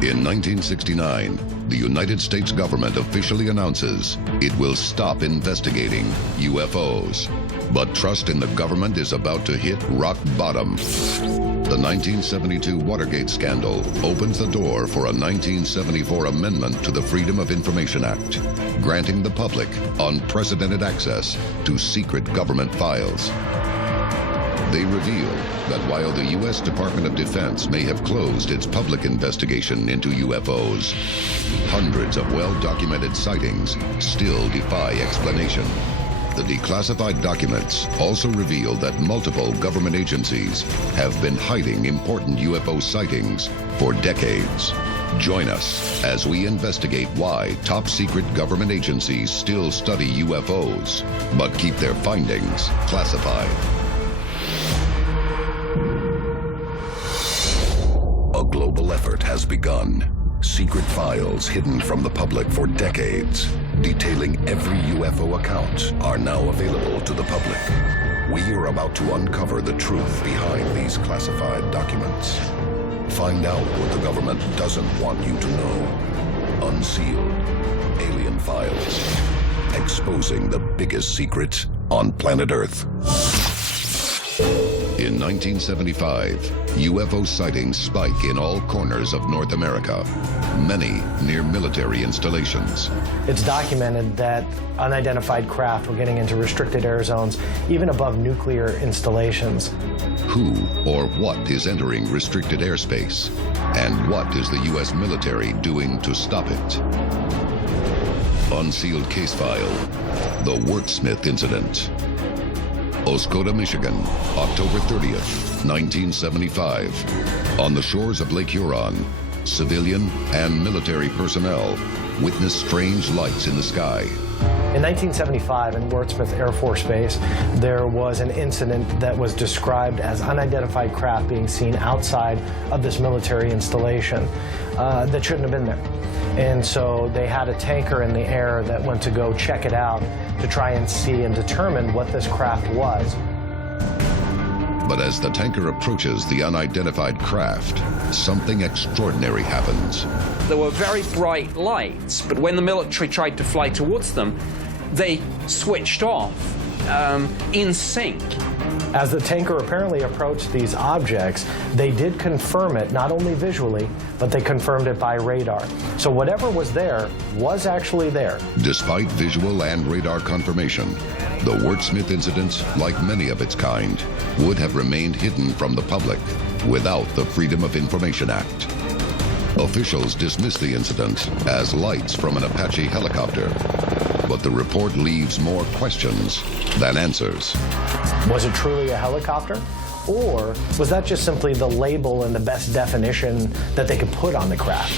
In 1969, the United States government officially announces it will stop investigating UFOs. But trust in the government is about to hit rock bottom. The 1972 Watergate scandal opens the door for a 1974 amendment to the Freedom of Information Act, granting the public unprecedented access to secret government files. They reveal that while the U.S. Department of Defense may have closed its public investigation into UFOs, hundreds of well-documented sightings still defy explanation. The declassified documents also reveal that multiple government agencies have been hiding important UFO sightings for decades. Join us as we investigate why top-secret government agencies still study UFOs, but keep their findings classified. A global effort has begun. Secret files hidden from the public for decades, detailing every UFO account, are now available to the public. We are about to uncover the truth behind these classified documents. Find out what the government doesn't want you to know. Unsealed Alien Files. Exposing the biggest secrets on planet Earth. In 1975, UFO sightings spike in all corners of North America, many near military installations. It's documented that unidentified craft were getting into restricted air zones, even above nuclear installations. Who or what is entering restricted airspace? And what is the U.S. military doing to stop it? Unsealed case file, the Wurtsmith incident. Oscoda, Michigan, October 30th, 1975. On the shores of Lake Huron, civilian and military personnel witnessed strange lights in the sky. In 1975, in Wurtsmith Air Force Base, there was an incident that was described as unidentified craft being seen outside of this military installation that shouldn't have been there. And so they had a tanker in the air that went to go check it out to try and see and determine what this craft was. But as the tanker approaches the unidentified craft, something extraordinary happens. There were very bright lights, but when the military tried to fly towards them, they switched off in sync. As the tanker apparently approached these objects, they did confirm it, not only visually, but they confirmed it by radar. So whatever was there was actually there. Despite visual and radar confirmation, the Wurtsmith incident, like many of its kind, would have remained hidden from the public without the Freedom of Information Act. Officials dismissed the incident as lights from an Apache helicopter, but the report leaves more questions than answers. Was it truly a helicopter? Or was that just simply the label and the best definition that they could put on the craft?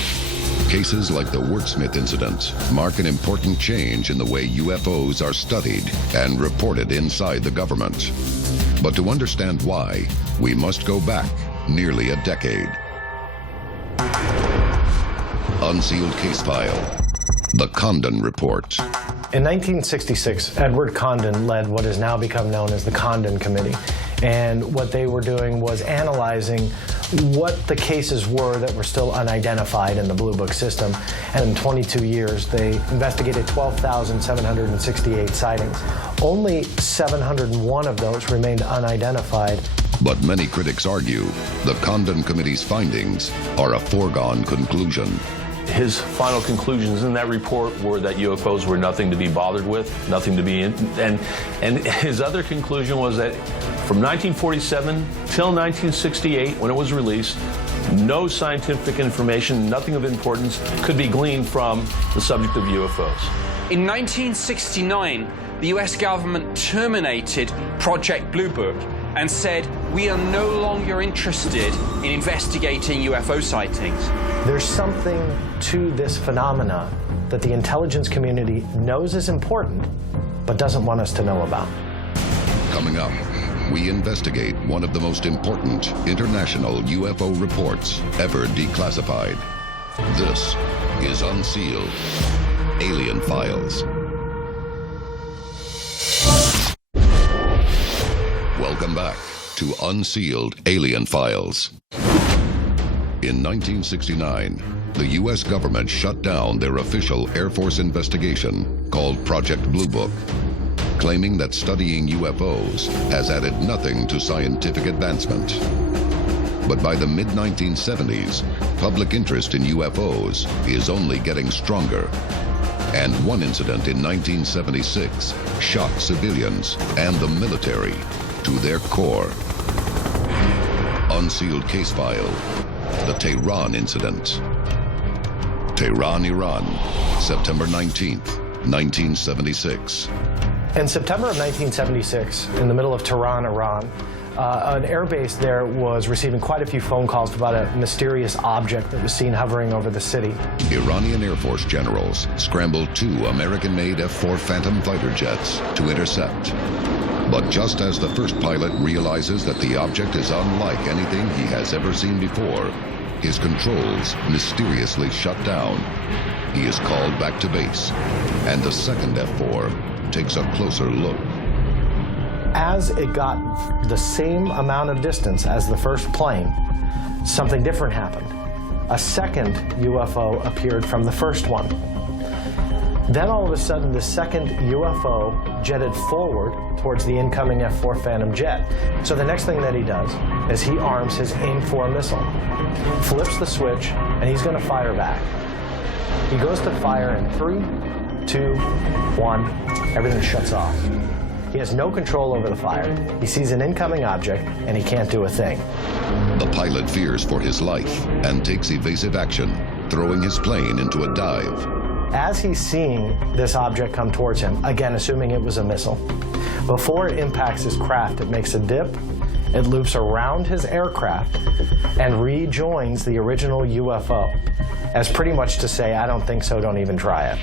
Cases like the Wurtsmith incident mark an important change in the way UFOs are studied and reported inside the government. But to understand why, we must go back nearly a decade. Unsealed case file, the Condon Report. In 1966, Edward Condon led what has now become known as the Condon Committee. And what they were doing was analyzing what the cases were that were still unidentified in the Blue Book system. And in 22 years, they investigated 12,768 sightings. Only 701 of those remained unidentified. But many critics argue the Condon Committee's findings are a foregone conclusion. His final conclusions in that report were that UFOs were nothing to be bothered with, nothing to be in, and his other conclusion was that from 1947 till 1968, when it was released, no scientific information, nothing of importance could be gleaned from the subject of UFOs. In 1969, the US government terminated Project Blue Book and said, we are no longer interested in investigating UFO sightings. There's something to this phenomena that the intelligence community knows is important, but doesn't want us to know about. Coming up, we investigate one of the most important international UFO reports ever declassified. This is Unsealed Alien Files. Welcome back to Unsealed Alien Files. In 1969, the U.S. government shut down their official Air Force investigation called Project Blue Book, claiming that studying UFOs has added nothing to scientific advancement. But by the mid-1970s, public interest in UFOs is only getting stronger. And one incident in 1976 shocked civilians and the military to their core. Unsealed case file, the Tehran incident. Tehran, Iran, September 19th, 1976. In September of 1976, in the middle of Tehran, Iran, an airbase there was receiving quite a few phone calls about a mysterious object that was seen hovering over the city. Iranian Air Force generals scrambled 2 American-made F-4 Phantom fighter jets to intercept. But just as the first pilot realizes that the object is unlike anything he has ever seen before, his controls mysteriously shut down. He is called back to base, and the second F-4 takes a closer look. As it got the same amount of distance as the first plane, something different happened. A second UFO appeared from the first one. Then all of a sudden, the second UFO jetted forward towards the incoming F-4 Phantom jet. So the next thing that he does is he arms his AIM-4 missile, flips the switch, and he's going to fire back. He goes to fire in 3, 2, 1, everything shuts off. He has no control over the fire. He sees an incoming object, and he can't do a thing. The pilot fears for his life and takes evasive action, throwing his plane into a dive. As he's seeing this object come towards him, again, assuming it was a missile, before it impacts his craft, it makes a dip, it loops around his aircraft, and rejoins the original UFO, as pretty much to say, I don't think so, don't even try it.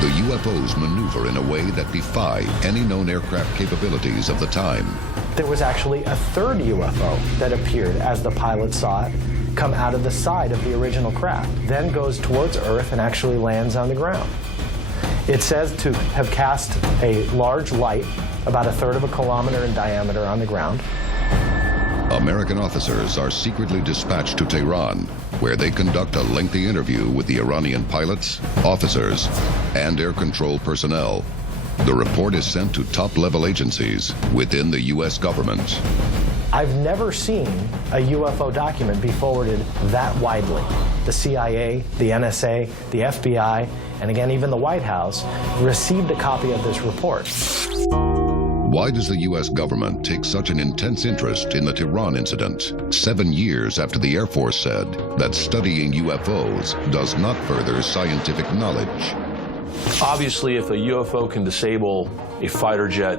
The UFOs maneuver in a way that defy any known aircraft capabilities of the time. There was actually a third UFO that appeared as the pilot saw it come out of the side of the original craft, then goes towards Earth and actually lands on the ground. It says to have cast a large light, about 1/3 of a kilometer in diameter, on the ground. American officers are secretly dispatched to Tehran, where they conduct a lengthy interview with the Iranian pilots, officers, and air control personnel. The report is sent to top-level agencies within the U.S. government. I've never seen a UFO document be forwarded that widely. The CIA, the NSA, the FBI, and again, even the White House received a copy of this report. Why does the U.S. government take such an intense interest in the Tehran incident, 7 years after the Air Force said that studying UFOs does not further scientific knowledge? Obviously, if a UFO can disable a fighter jet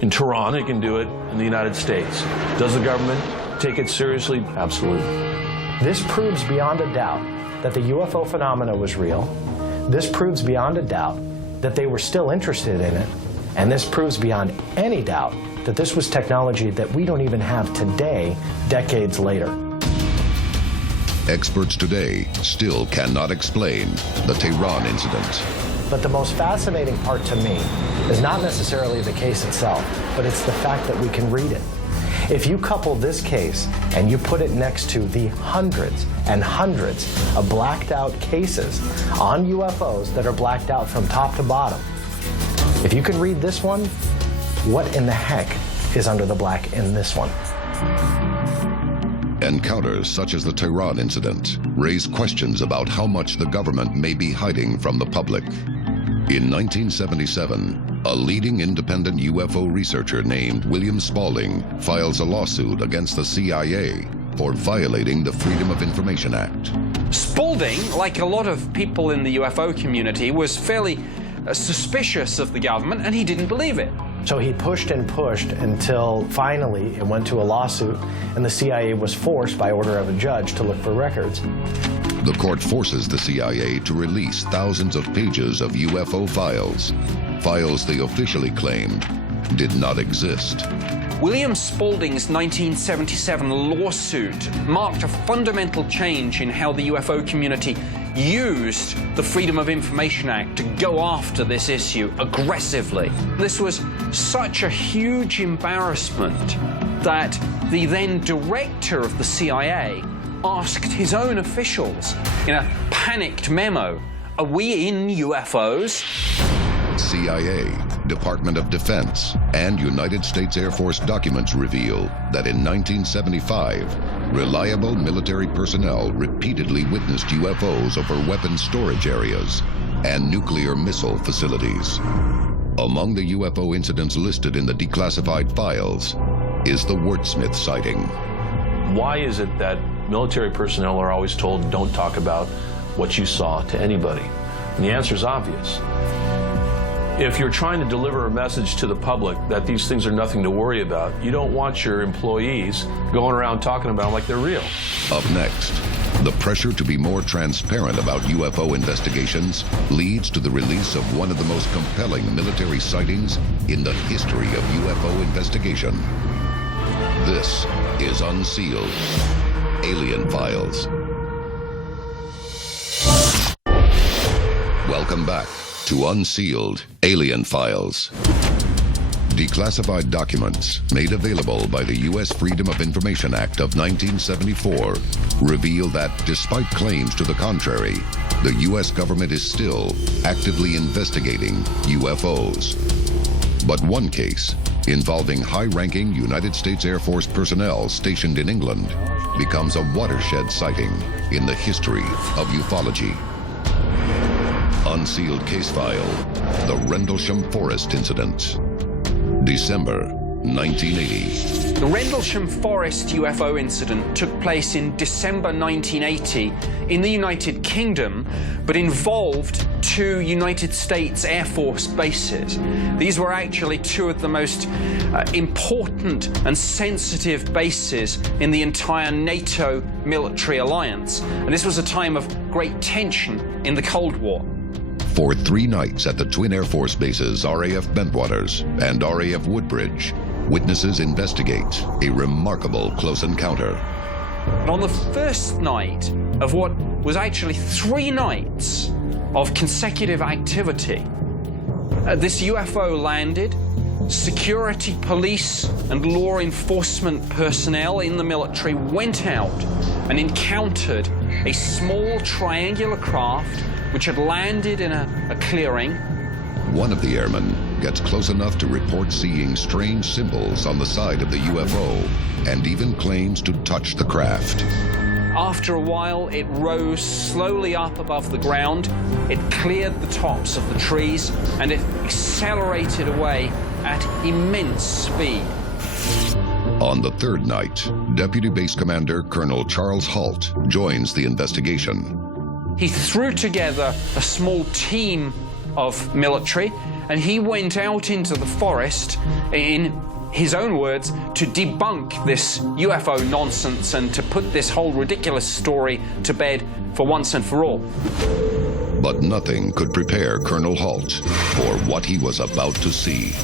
in Tehran, it can do it in the United States. Does the government take it seriously? Absolutely. This proves beyond a doubt that the UFO phenomena was real. This proves beyond a doubt that they were still interested in it. And this proves beyond any doubt that this was technology that we don't even have today, decades later. Experts today still cannot explain the Tehran incident. But the most fascinating part to me is not necessarily the case itself, but it's the fact that we can read it. If you couple this case and you put it next to the hundreds and hundreds of blacked out cases on UFOs that are blacked out from top to bottom, if you can read this one, what in the heck is under the black in this one? Encounters such as the Tehran incident raise questions about how much the government may be hiding from the public. In 1977, a leading independent UFO researcher named William Spalding files a lawsuit against the CIA for violating the Freedom of Information Act. Spalding, like a lot of people in the UFO community, was fairly suspicious of the government, and he didn't believe it. So he pushed and pushed until finally it went to a lawsuit, and the CIA was forced by order of a judge to look for records. The court forces the CIA to release thousands of pages of UFO files, files they officially claimed did not exist. William Spalding's 1977 lawsuit marked a fundamental change in how the UFO community used the Freedom of Information Act to go after this issue aggressively. This was such a huge embarrassment that the then director of the CIA asked his own officials in a panicked memo, "Are we in UFOs?" CIA, Department of Defense, and United States Air Force documents reveal that in 1975, reliable military personnel repeatedly witnessed UFOs over weapons storage areas and nuclear missile facilities. Among the UFO incidents listed in the declassified files is the Wurtsmith sighting. Why is it that military personnel are always told, don't talk about what you saw to anybody? And the answer is obvious. If you're trying to deliver a message to the public that these things are nothing to worry about, you don't want your employees going around talking about them like they're real. Up next, the pressure to be more transparent about UFO investigations leads to the release of one of the most compelling military sightings in the history of UFO investigation. This is Unsealed, Alien Files. Welcome back to Unsealed, Alien Files. Declassified documents made available by the U.S. Freedom of Information Act of 1974 reveal that, despite claims to the contrary, the U.S. government is still actively investigating UFOs. But one case, involving high-ranking United States Air Force personnel stationed in England, becomes a watershed sighting in the history of ufology. Unsealed case file, the Rendlesham Forest Incident. December 1980. The Rendlesham Forest UFO incident took place in December 1980 in the United Kingdom, but involved two United States Air Force bases. These were actually two of the most important and sensitive bases in the entire NATO military alliance. And this was a time of great tension in the Cold War. For 3 nights at the twin Air Force bases RAF Bentwaters and RAF Woodbridge, witnesses investigate a remarkable close encounter. And on the first night of what was actually 3 nights of consecutive activity, this UFO landed. Security, police, and law enforcement personnel in the military went out and encountered a small triangular craft which had landed in a clearing. One of the airmen gets close enough to report seeing strange symbols on the side of the UFO and even claims to touch the craft. After a while, it rose slowly up above the ground. It cleared the tops of the trees and it accelerated away at immense speed. On the third night, Deputy Base Commander Colonel Charles Halt joins the investigation. He threw together a small team of military and he went out into the forest, in his own words, to debunk this UFO nonsense and to put this whole ridiculous story to bed for once and for all. But nothing could prepare Colonel Halt for what he was about to see.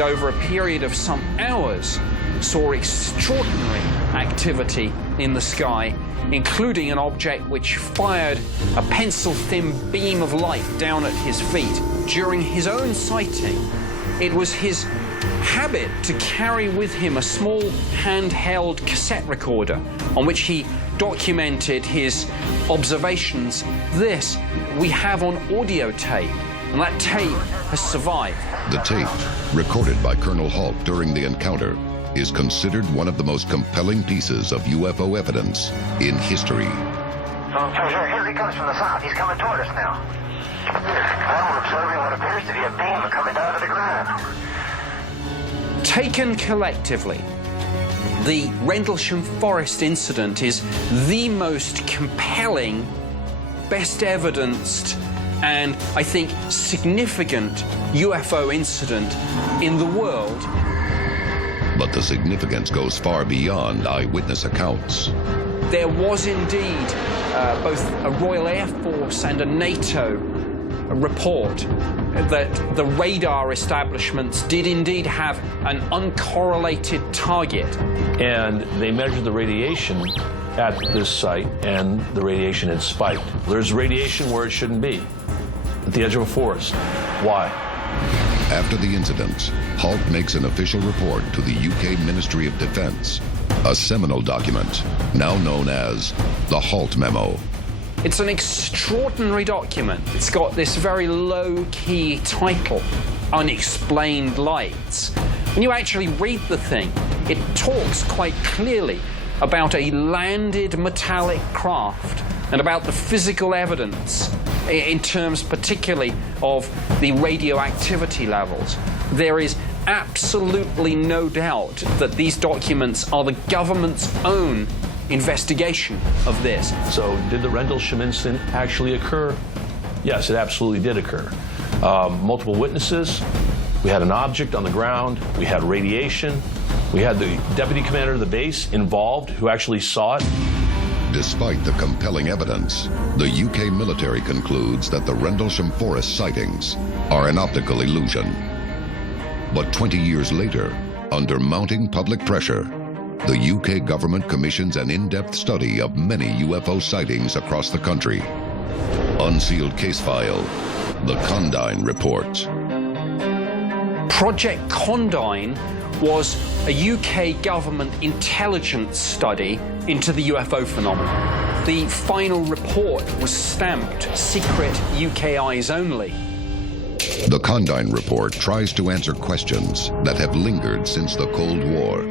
Over a period of some hours, saw extraordinary activity in the sky, including an object which fired a pencil-thin beam of light down at his feet. During his own sighting, it was his habit to carry with him a small handheld cassette recorder on which he documented his observations. This we have on audio tape, and that tape has survived. The tape, recorded by Colonel Halt during the encounter, is considered one of the most compelling pieces of UFO evidence in history. Here he comes from the south. He's coming toward us now. Now we're observing what appears to be a beam coming down to the ground. Taken collectively, the Rendlesham Forest incident is the most compelling, best evidenced, and I think significant UFO incident in the world. But the significance goes far beyond eyewitness accounts. There was indeed both a Royal Air Force and a NATO report that the radar establishments did indeed have an uncorrelated target. And they measured the radiation at this site, and the radiation had spiked. There's radiation where it shouldn't be, at the edge of a forest. Why? After the incident, Halt makes an official report to the UK Ministry of Defence a seminal document now known as the HALT Memo. It's an extraordinary document. It's got this very low-key title, Unexplained Lights. When you actually read the thing, it talks quite clearly about a landed metallic craft and about the physical evidence in terms particularly of the radioactivity levels. There is absolutely no doubt that these documents are the government's own investigation of this. So did the Rendlesham incident actually occur? Yes, it absolutely did occur. Multiple witnesses, we had an object on the ground, we had radiation, we had the deputy commander of the base involved who actually saw it. Despite the compelling evidence, the UK military concludes that the Rendlesham Forest sightings are an optical illusion. But 20 years later, under mounting public pressure, the UK government commissions an in-depth study of many UFO sightings across the country. Unsealed case file, the Condign Report. Project Condign was a UK government intelligence study into the UFO phenomenon. The final report was stamped secret UK eyes only. The Condign Report tries to answer questions that have lingered since the Cold War.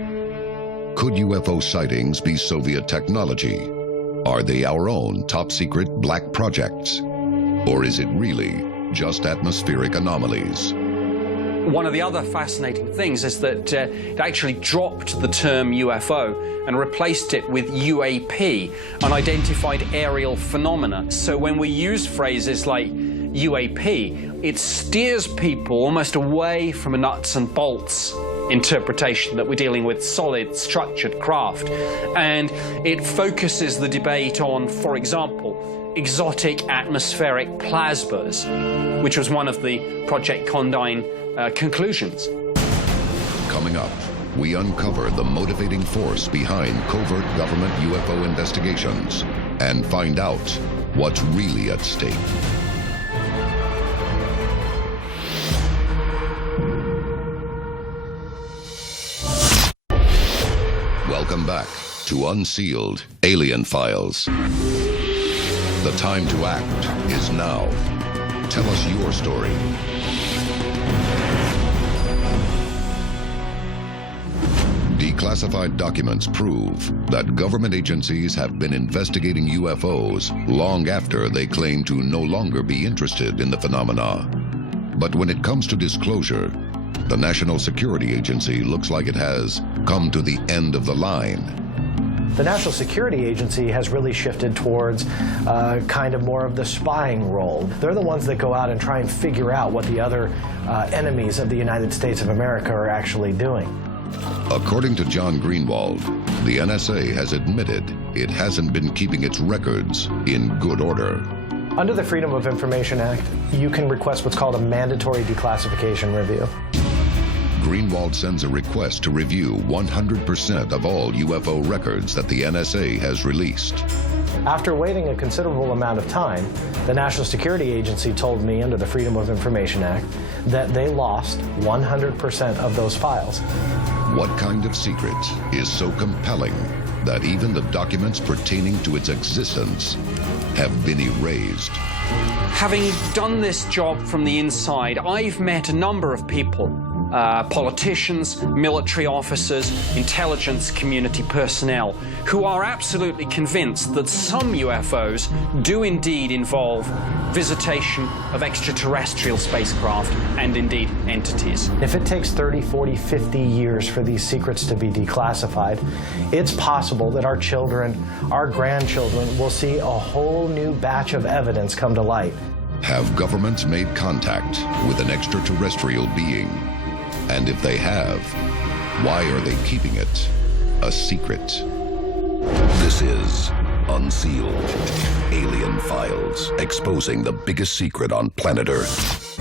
Could UFO sightings be Soviet technology? Are they our own top-secret black projects? Or is it really just atmospheric anomalies? One of the other fascinating things is that it actually dropped the term UFO and replaced it with UAP, unidentified aerial phenomena. So when we use phrases like UAP, it steers people almost away from a nuts and bolts interpretation that we're dealing with solid, structured craft. And it focuses the debate on, for example, exotic atmospheric plasmas, which was one of the Project Condign conclusions. Coming up, we uncover the motivating force behind covert government UFO investigations and find out what's really at stake. Welcome back to Unsealed Alien Files. The time to act is now. Tell us your story. Declassified documents prove that government agencies have been investigating UFOs long after they claim to no longer be interested in the phenomena. But when it comes to disclosure, the National Security Agency looks like it has come to the end of the line. The National Security Agency has really shifted towards kind of more of the spying role. They're the ones that go out and try and figure out what the other enemies of the United States of America are actually doing. According to John Greenwald, the NSA has admitted it hasn't been keeping its records in good order. Under the Freedom of Information Act, you can request what's called a mandatory declassification review. Greenwald sends a request to review 100% of all UFO records that the NSA has released. After waiting a considerable amount of time, the National Security Agency told me under the Freedom of Information Act that they lost 100% of those files. What kind of secret is so compelling that even the documents pertaining to its existence have been erased? Having done this job from the inside, I've met a number of people, politicians, military officers, intelligence community personnel, who are absolutely convinced that some UFOs do indeed involve visitation of extraterrestrial spacecraft and indeed entities. If it takes 30, 40, 50 years for these secrets to be declassified, it's possible that our children, our grandchildren, will see a whole new batch of evidence come to light. Have governments made contact with an extraterrestrial being? And if they have, why are they keeping it a secret? This is Unsealed Alien Files, exposing the biggest secret on planet Earth.